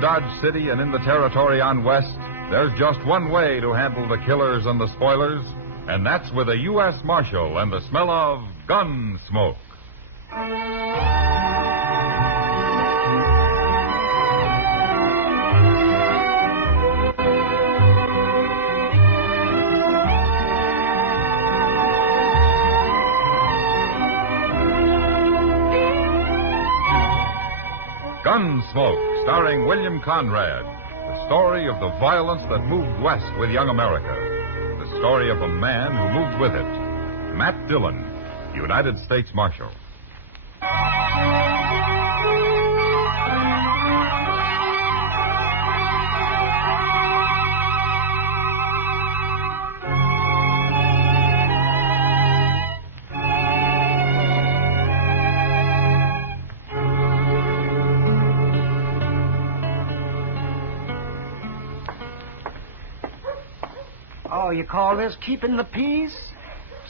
in Dodge City and in the territory on West, there's just one way to handle the killers and the spoilers, and that's with a U.S. Marshal and the smell of Gunsmoke. Gunsmoke, starring William Conrad. The story of the violence that moved west with young America. The story of a man who moved with it. Matt Dillon, United States Marshal. Oh, you call this keeping the peace?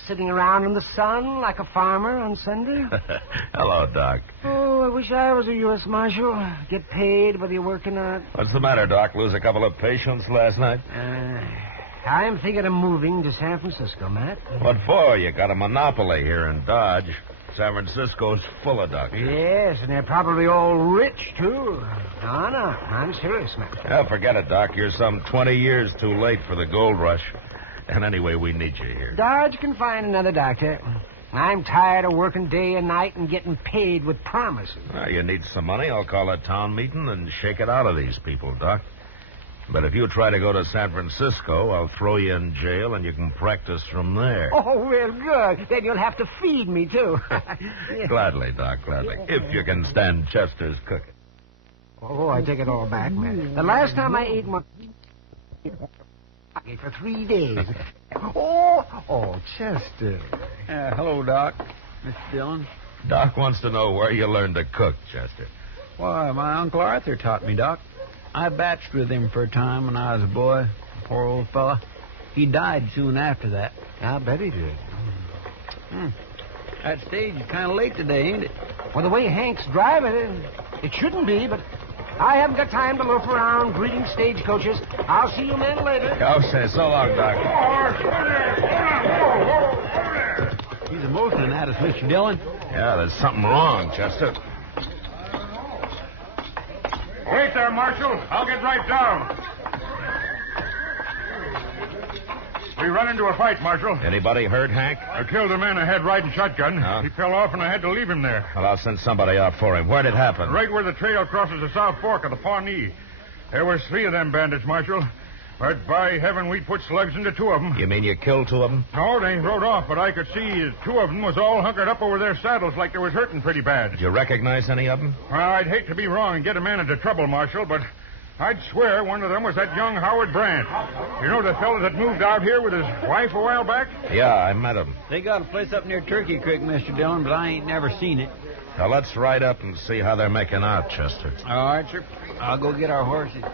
Sitting around in the sun like a farmer on Sunday? Hello, Doc. Oh, I wish I was a U.S. Marshal. Get paid whether you're working or not. What's the matter, Doc? Lose a couple of patients last night? I'm thinking of moving to San Francisco, Matt. What for? You got a monopoly here in Dodge. San Francisco's full of doctors. Yes, and they're probably all rich, too. No, I'm serious, Matt. Oh, forget it, Doc. You're some 20 years too late for the gold rush. And anyway, we need you here. Dodge can find another doctor. I'm tired of working day and night and getting paid with promises. Well, you need some money. I'll call a town meeting and shake it out of these people, Doc. But if you try to go to San Francisco, I'll throw you in jail and you can practice from there. Oh, well, good. Then you'll have to feed me, too. Gladly, Doc, gladly. If you can stand Chester's cooking. Oh, I take it all back, man. The last time I ate one for 3 days. Oh, Chester. Hello, Doc. Mr. Dillon. Doc wants to know where you learned to cook, Chester. Why, my Uncle Arthur taught me, Doc. I batched with him for a time when I was a boy. Poor old fella. He died soon after that. I bet he did. That stage is kind of late today, ain't it? Well, the way Hank's driving it shouldn't be, but I haven't got time to loaf around greeting stagecoaches. I'll see you men later. I'll say so long, Doc. He's emotioning at us, Mr. Dillon. Yeah, there's something wrong, Chester. Wait there, Marshal. I'll get right down. We run into a fight, Marshal. Anybody hurt, Hank? I killed a man ahead riding shotgun. Huh? He fell off, and I had to leave him there. Well, I'll send somebody out for him. Where'd it happen? Right where the trail crosses the South Fork of the Pawnee. There was 3 of them bandits, Marshal. But by heaven, we put slugs into 2 of them. You mean you killed 2 of them? No, they rode off, but I could see 2 of them was all hunkered up over their saddles like they was hurting pretty bad. Did you recognize any of them? Well, I'd hate to be wrong and get a man into trouble, Marshal, but I'd swear one of them was that young Howard Brandt. You know the fellow that moved out here with his wife a while back? Yeah, I met him. They got a place up near Turkey Creek, Mr. Dillon, but I ain't never seen it. Now, let's ride up and see how they're making out, Chester. All right, sir. I'll go get our horses.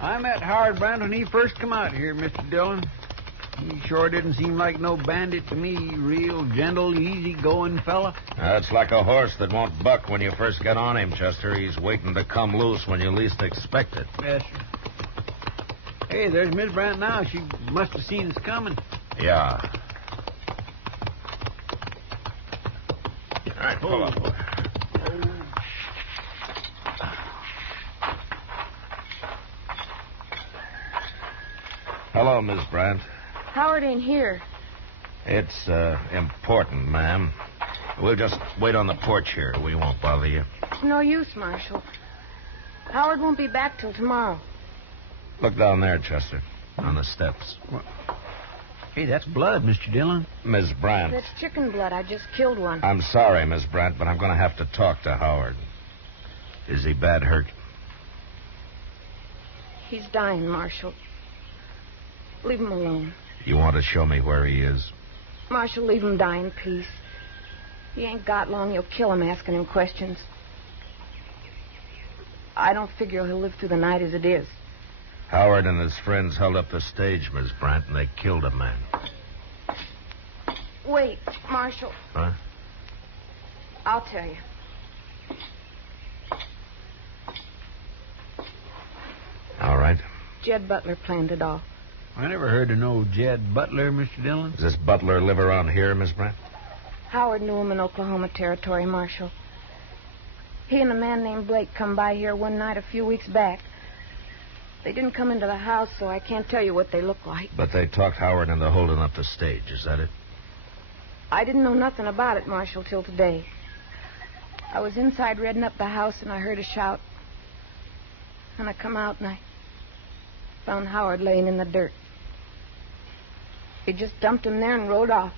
I met Howard Brandt when he first come out here, Mr. Dillon. He sure didn't seem like no bandit to me. Real gentle, easy-going fella. It's like a horse that won't buck when you first get on him, Chester. He's waiting to come loose when you least expect it. Yes, sir. Hey, there's Miss Brandt now. She must have seen us coming. Yeah. All right, pull up, boy. Hello, Miss Brandt. Howard ain't here. It's important, ma'am. We'll just wait on the porch here. We won't bother you. It's no use, Marshal. Howard won't be back till tomorrow. Look down there, Chester, on the steps. Hey, that's blood, Mr. Dillon. Miss Brandt. That's chicken blood. I just killed one. I'm sorry, Miss Brandt, but I'm going to have to talk to Howard. Is he bad hurt? He's dying, Marshal. Leave him alone. You want to show me where he is? Marshal, leave him die in peace. He ain't got long. You'll kill him asking him questions. I don't figure he'll live through the night as it is. Howard and his friends held up the stage, Miss Brandt, and they killed a man. Wait, Marshal. Huh? I'll tell you. All right. Jed Butler planned it all. I never heard of no Jed Butler, Mr. Dillon. Does this Butler live around here, Miss Brandt? Howard knew him in Oklahoma Territory, Marshal. He and a man named Blake come by here one night a few weeks back. They didn't come into the house, so I can't tell you what they look like. But they talked Howard into holding up the stage. Is that it? I didn't know nothing about it, Marshal, till today. I was inside redding up the house, and I heard a shout. And I come out, and I found Howard laying in the dirt. He just dumped him there and rode off.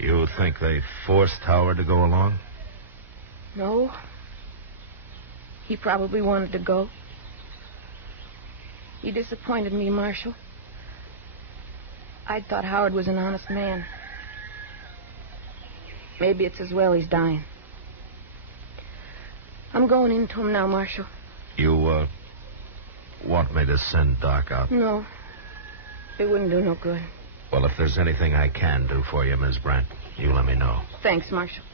You think they forced Howard to go along? No. He probably wanted to go. He disappointed me, Marshal. I thought Howard was an honest man. Maybe it's as well he's dying. I'm going into him now, Marshal. You, want me to send Doc out? No. It wouldn't do no good. Well, if there's anything I can do for you, Miss Brandt, you let me know. Thanks, Marshal.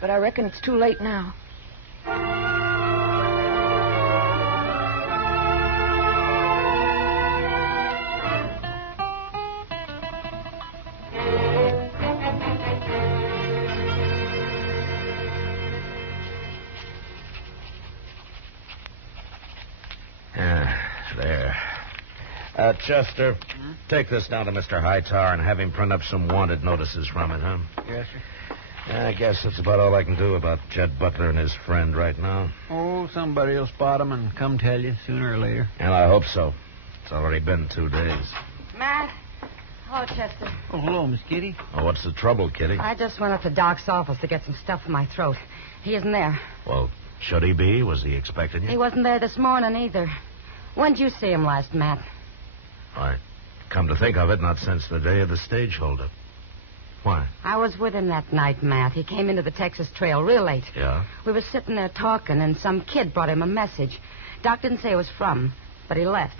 But I reckon it's too late now. There. Chester, take this down to Mr. Hightower and have him print up some wanted notices from it, huh? Yes, sir. I guess that's about all I can do about Jed Butler and his friend right now. Oh, somebody will spot him and come tell you sooner or later. And I hope so. It's already been 2 days. Matt? Hello, Chester. Oh, hello, Miss Kitty. Oh, what's the trouble, Kitty? I just went up to Doc's office to get some stuff for my throat. He isn't there. Well, should he be? Was he expecting you? He wasn't there this morning either. When did you see him last, Matt? Why, come to think of it, not since the day of the stage holdup. Why? I was with him that night, Matt. He came into the Texas Trail real late. Yeah? We were sitting there talking, and some kid brought him a message. Doc didn't say it was from, but he left.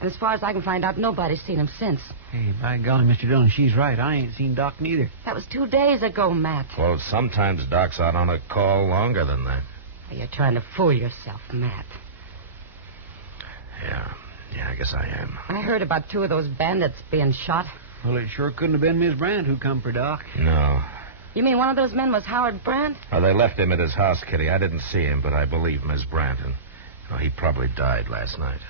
And as far as I can find out, nobody's seen him since. Hey, by golly, Mr. Dillon, she's right. I ain't seen Doc neither. That was 2 days ago, Matt. Well, sometimes Doc's out on a call longer than that. You're trying to fool yourself, Matt. Yeah, I guess I am. I heard about 2 of those bandits being shot. Well, it sure couldn't have been Miss Brandt who come for Doc. No. You mean one of those men was Howard Brandt? Well, they left him at his house, Kitty. I didn't see him, but I believe Miss Brandt. And he probably died last night.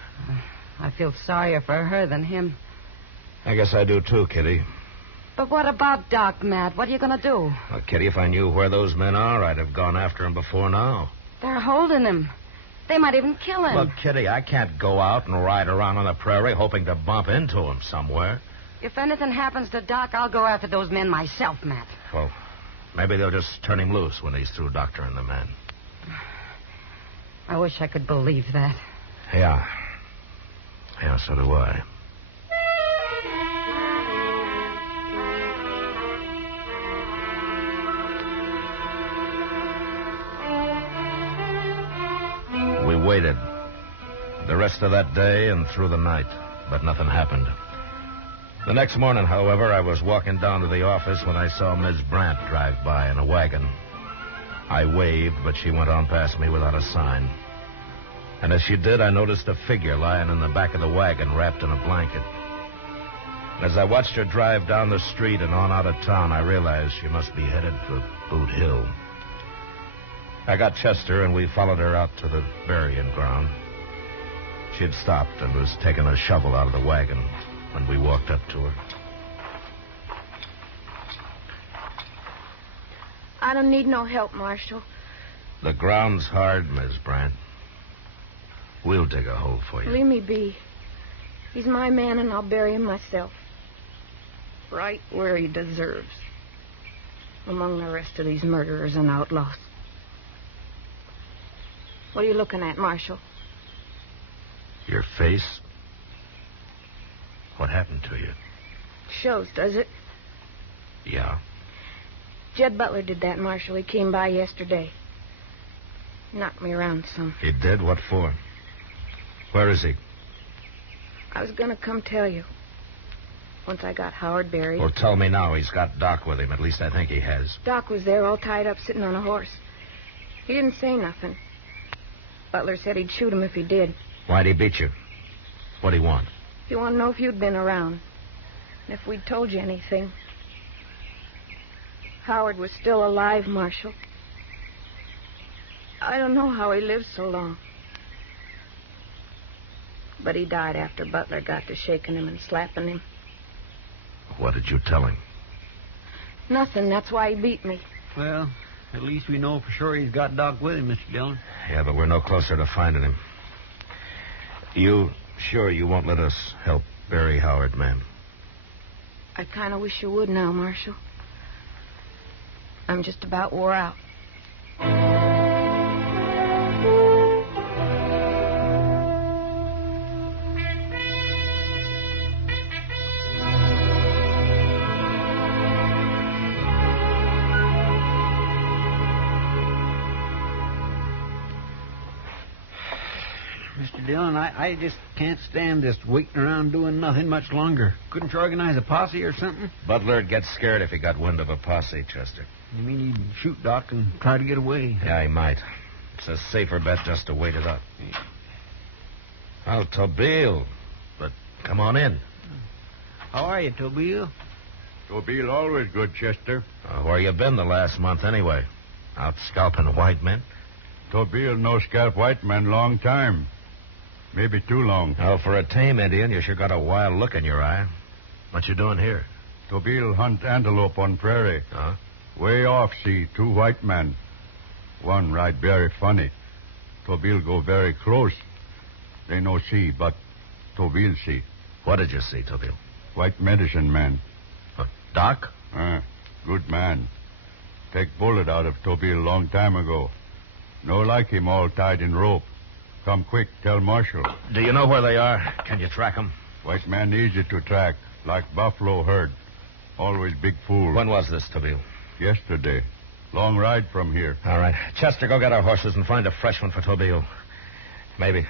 I feel sorrier for her than him. I guess I do, too, Kitty. But what about Doc, Matt? What are you going to do? Well, Kitty, if I knew where those men are, I'd have gone after him before now. They're holding him. They might even kill him. Look, Kitty, I can't go out and ride around on the prairie hoping to bump into him somewhere. If anything happens to Doc, I'll go after those men myself, Matt. Well, maybe they'll just turn him loose when he's through doctoring the men. I wish I could believe that. Yeah. Yeah, so do I. We waited. The rest of that day and through the night, but nothing happened. The next morning, however, I was walking down to the office when I saw Miss Brandt drive by in a wagon. I waved, but she went on past me without a sign. And as she did, I noticed a figure lying in the back of the wagon wrapped in a blanket. As I watched her drive down the street and on out of town, I realized she must be headed for Boot Hill. I got Chester, and we followed her out to the burying ground. She had stopped and was taking a shovel out of the wagon when we walked up to her. I don't need no help, Marshal. The ground's hard, Miss Brandt. We'll dig a hole for you. Leave me be. He's my man, and I'll bury him myself. Right where he deserves. Among the rest of these murderers and outlaws. What are you looking at, Marshal? Your face? What happened to you? Shows, does it? Yeah. Jed Butler did that, Marshal. He came by yesterday. Knocked me around some. He did? What for? Where is he? I was going to come tell you. Once I got Howard buried. Well, tell me now. He's got Doc with him. At least I think he has. Doc was there all tied up sitting on a horse. He didn't say nothing. Butler said he'd shoot him if he did. Why'd he beat you? What'd he want? He wanted to know if you'd been around. And if we'd told you anything. Howard was still alive, Marshal. I don't know how he lived so long. But he died after Butler got to shaking him and slapping him. What did you tell him? Nothing. That's why he beat me. Well, at least we know for sure he's got Doc with him, Mr. Dillon. Yeah, but we're no closer to finding him. You sure you won't let us help bury Howard, ma'am? I kind of wish you would now, Marshal. I'm just about wore out. Mr. Dillon, I just can't stand this waiting around doing nothing much longer. Couldn't you organize a posse or something? Butler'd get scared if he got wind of a posse, Chester. You mean he'd shoot Doc and try to get away? Yeah, he might. It's a safer bet just to wait it up. Well, Tobile. But come on in. How are you, Tobile? Tobile always good, Chester. Where you been the last month, anyway? Out scalping white men? Tobile no scalp white man long time. Maybe too long. Oh, for a tame Indian, you sure got a wild look in your eye. What you doing here? Tobile hunt antelope on prairie. Huh? Way off, see, two white men. One ride very funny. Tobile go very close. They no see, but Tobile see. What did you see, Tobile? White medicine man. Doc? Good man. Take bullet out of Tobile long time ago. No like him all tied in rope. Come quick, tell Marshal. Do you know where they are? Can you track them? White man easy to track, like buffalo herd. Always big fool. When was this, Tobile? Yesterday. Long ride from here. All right. Chester, go get our horses and find a fresh one for Tobile. Maybe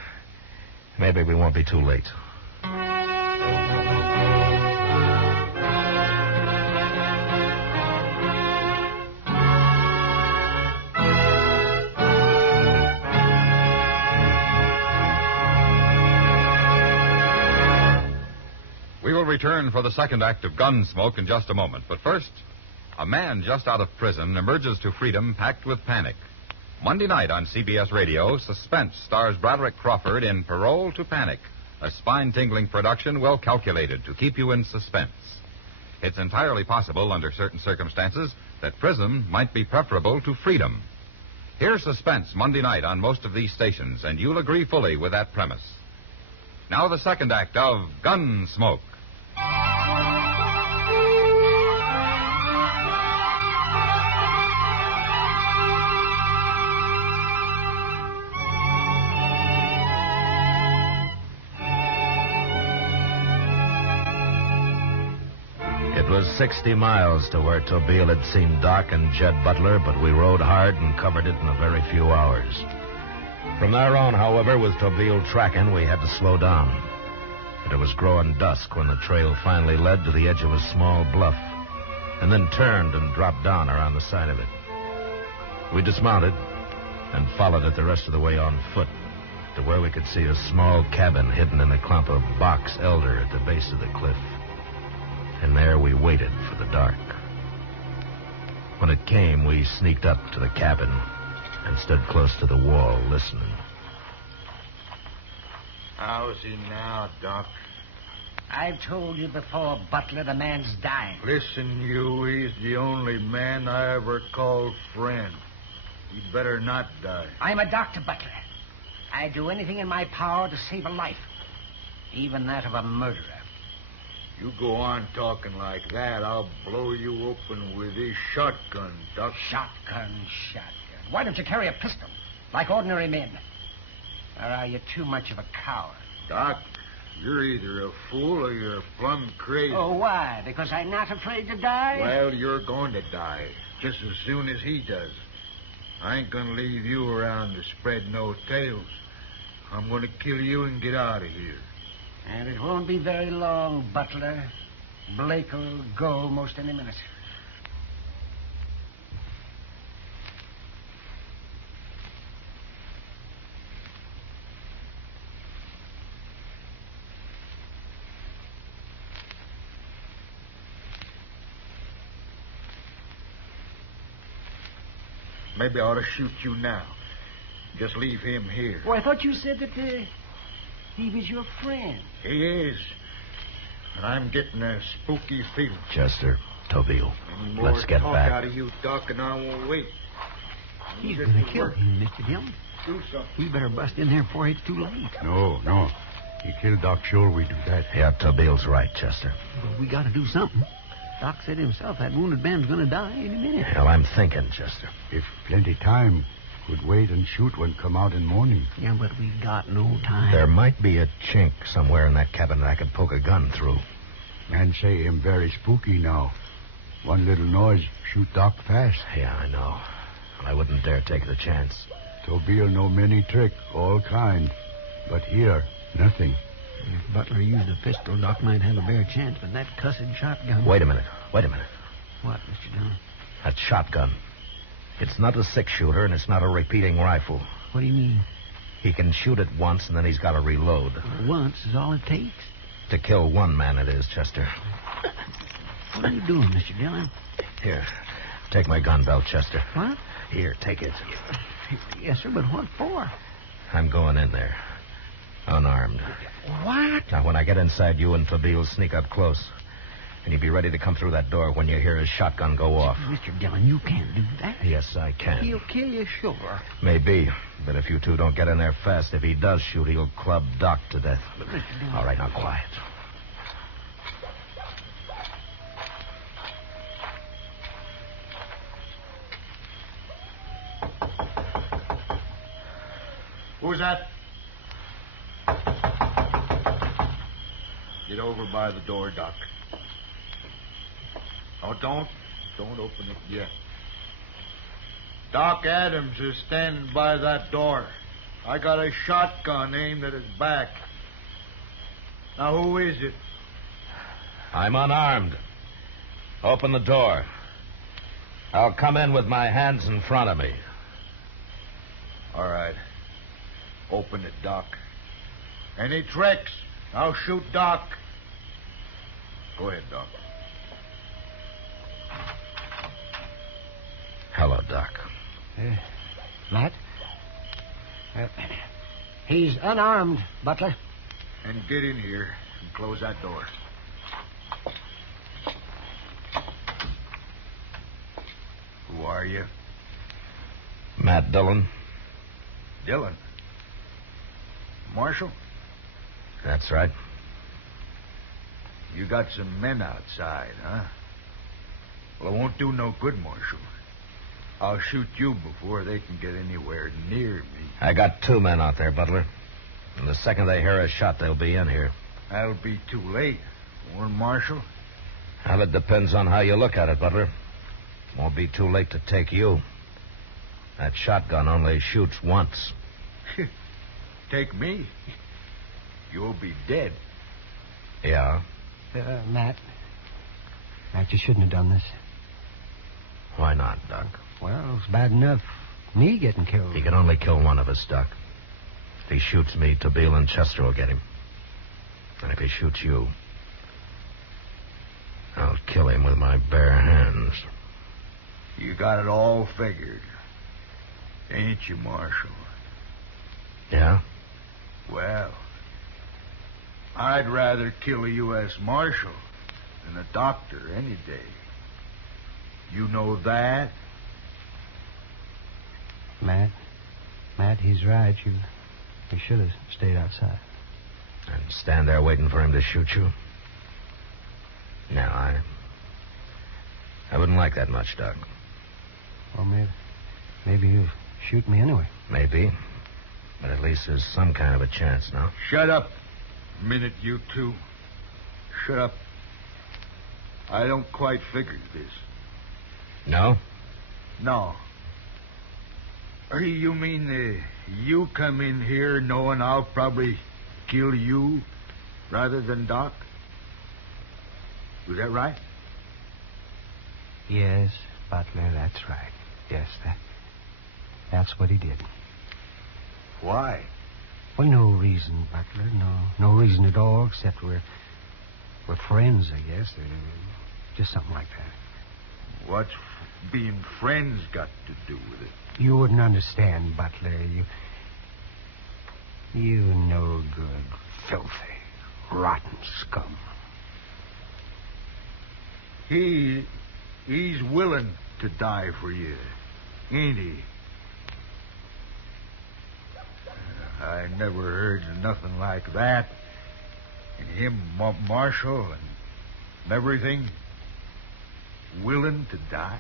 we won't be too late. We will return for the second act of Gunsmoke in just a moment. But first, a man just out of prison emerges to freedom packed with panic. Monday night on CBS Radio, Suspense stars Broderick Crawford in Parole to Panic, a spine-tingling production well calculated to keep you in suspense. It's entirely possible under certain circumstances that prison might be preferable to freedom. Here's Suspense Monday night on most of these stations, and you'll agree fully with that premise. Now the second act of Gunsmoke. It was 60 miles to where Tobile had seen Doc and Jed Butler, but we rode hard and covered it in a very few hours. From there on, however, with Tobile tracking, we had to slow down. But it was growing dusk when the trail finally led to the edge of a small bluff, and then turned and dropped down around the side of it. We dismounted and followed it the rest of the way on foot to where we could see a small cabin hidden in a clump of box elder at the base of the cliff. And there we waited for the dark. When it came, we sneaked up to the cabin and stood close to the wall, listening. How's he now, Doc? I've told you before, Butler, the man's dying. Listen, you, he's the only man I ever called friend. He'd better not die. I'm a doctor, Butler. I'd do anything in my power to save a life, even that of a murderer. You go on talking like that, I'll blow you open with this shotgun, Doc. Shotgun. Why don't you carry a pistol, like ordinary men? Or are you too much of a coward? Doc, you're either a fool or you're plumb crazy. Oh, why? Because I'm not afraid to die? Well, you're going to die, just as soon as he does. I ain't gonna leave you around to spread no tales. I'm gonna kill you and get out of here. And it won't be very long, Butler. Blake will go most any minute. Maybe I ought to shoot you now. Just leave him here. Well, I thought you said that he was your friend. He is. And I'm getting a spooky feeling. Chester, Tobeel, Any more let's get talk back. out of you, Doc, and I won't wait. He's going to kill him, Mr. Dillon. Do something. We better bust in there before it's too late. No. He killed Doc. Sure we do that. Yeah, Tobeel's right, Chester. Well, we got to do something. Doc said himself that wounded man's going to die any minute. Hell, I'm thinking, Chester. If plenty time, could wait and shoot when come out in morning. Yeah, but we got no time. There might be a chink somewhere in that cabin that I could poke a gun through. Man say him very spooky now. One little noise, shoot Doc fast. Yeah, I know. But I wouldn't dare take the chance. Tobeel know many trick, all kind. But here, nothing. If Butler used a pistol, Doc might have a bare chance, but that cussed shotgun... Wait a minute. What, Mr. Dillon? That shotgun. It's not a six-shooter, and it's not a repeating rifle. What do you mean? He can shoot it once, and then he's got to reload. Once is all it takes. To kill one man it is, Chester. What are you doing, Mr. Dillon? Here, take my gun belt, Chester. What? Here, take it. Yes, sir, but what for? I'm going in there. Unarmed. What? Now, when I get inside, you and Tobeel sneak up close. And you'll be ready to come through that door when you hear his shotgun go off. Mr. Dillon, you can't do that. Yes, I can. He'll kill you, sure. Maybe. But if you two don't get in there fast, if he does shoot, he'll club Doc to death. But, Mr. Dillon... All right, now quiet. Who's that? Get over by the door, Doc. Oh, don't open it yet. Doc Adams is standing by that door. I got a shotgun aimed at his back. Now, who is it? I'm unarmed. Open the door. I'll come in with my hands in front of me. All right. Open it, Doc. Any tricks, I'll shoot Doc. Go ahead, Doc. Hello, Doc. Matt? He's unarmed, Butler. And get in here and close that door. Who are you? Matt Dillon. Dillon. Marshal? That's right. You got some men outside, huh? Well, it won't do no good, Marshal. I'll shoot you before they can get anywhere near me. I got 2 men out there, Butler. And the second they hear a shot, they'll be in here. That'll be too late, won't it, Marshal? Well, it depends on how you look at it, Butler. Won't be too late to take you. That shotgun only shoots once. Take me? You'll be dead. Yeah? Matt, you shouldn't have done this. Why not, Doc? Well, it's bad enough me getting killed. He can only kill one of us, Doc. If he shoots me, Tobeel and Chester will get him. And if he shoots you, I'll kill him with my bare hands. You got it all figured. Ain't you, Marshal? Yeah? Well, I'd rather kill a U.S. Marshal than a doctor any day. You know that? Matt, he's right. You should have stayed outside. And stand there waiting for him to shoot you? No, I wouldn't like that much, Doc. Well, maybe you'll shoot me anyway. Maybe. But at least there's some kind of a chance now. Shut up a minute, you two. Shut up. I don't quite figure this. No? No. You mean you come in here knowing I'll probably kill you rather than Doc? Was that right? Yes, Butler, that's right. Yes, that's what he did. Why? Well, no reason, Butler. No reason at all, except we're friends, I guess. Just something like that. What's being friends got to do with it? You wouldn't understand, Butler. You no good, filthy, rotten scum. He's willing to die for you, ain't he? I never heard of nothing like that. And him, Marshal, and everything, willing to die.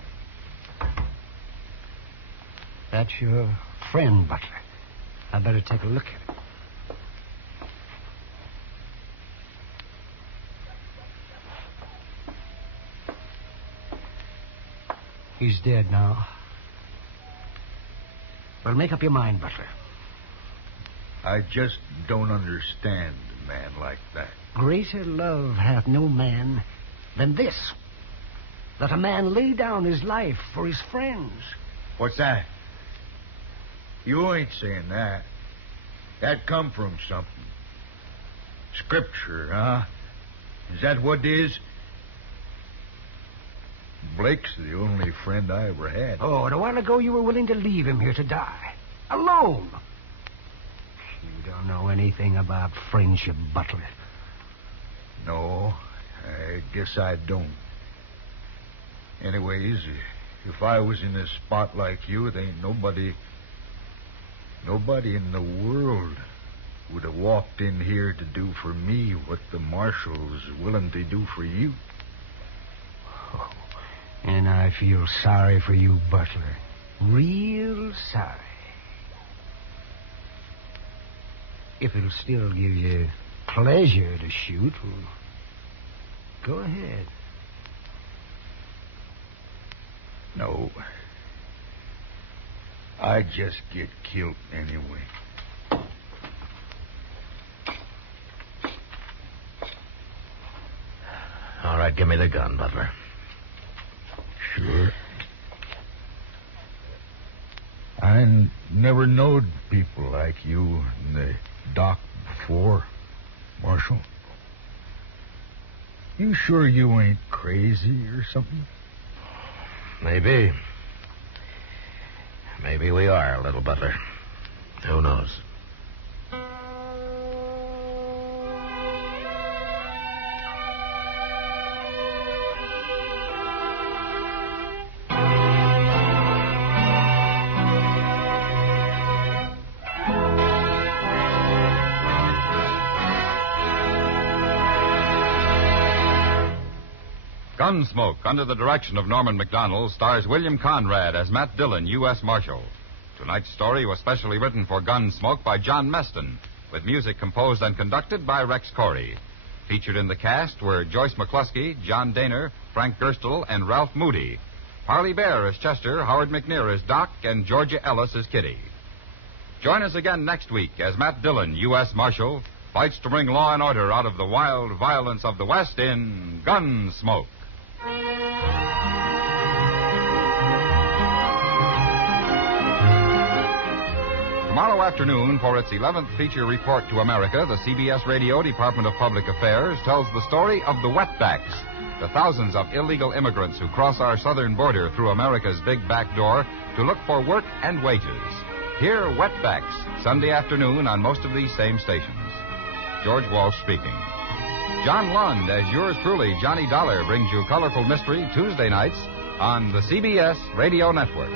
That's your friend, Butler. I better take a look at it. He's dead now. Well, make up your mind, Butler. I just don't understand a man like that. Greater love hath no man than this, that a man lay down his life for his friends. What's that? You ain't saying that. That come from something. Scripture, huh? Is that what it is? Blake's the only friend I ever had. Oh, and a while ago you were willing to leave him here to die. Alone. You don't know anything about friendship, Butler. No, I guess I don't. Anyways, if I was in a spot like you, there ain't nobody in the world would have walked in here to do for me what the marshal's willing to do for you. Oh, and I feel sorry for you, Butler. Real sorry. If it'll still give you pleasure to shoot, well, go ahead. No. I just get killed anyway. All right, give me the gun, Butler. Sure. I never knowed people like you and the doc before, Marshal. You sure you ain't crazy or something? Maybe. Maybe we are, little Butler. Who knows? Gunsmoke, under the direction of Norman MacDonnell, stars William Conrad as Matt Dillon, U.S. Marshal. Tonight's story was specially written for Gunsmoke by John Meston, with music composed and conducted by Rex Corey. Featured in the cast were Joyce McCluskey, John Daner, Frank Gerstle, and Ralph Moody. Parley Baer as Chester, Howard McNear as Doc, and Georgia Ellis as Kitty. Join us again next week as Matt Dillon, U.S. Marshal, fights to bring law and order out of the wild violence of the West in Gunsmoke. Tomorrow afternoon, for its 11th feature report to America, the CBS Radio Department of Public Affairs tells the story of the wetbacks, the thousands of illegal immigrants who cross our southern border through America's big back door to look for work and wages. Hear Wetbacks, Sunday afternoon on most of these same stations. George Walsh speaking. John Lund, as yours truly, Johnny Dollar, brings you Colorful Mystery Tuesday nights on the CBS Radio Network.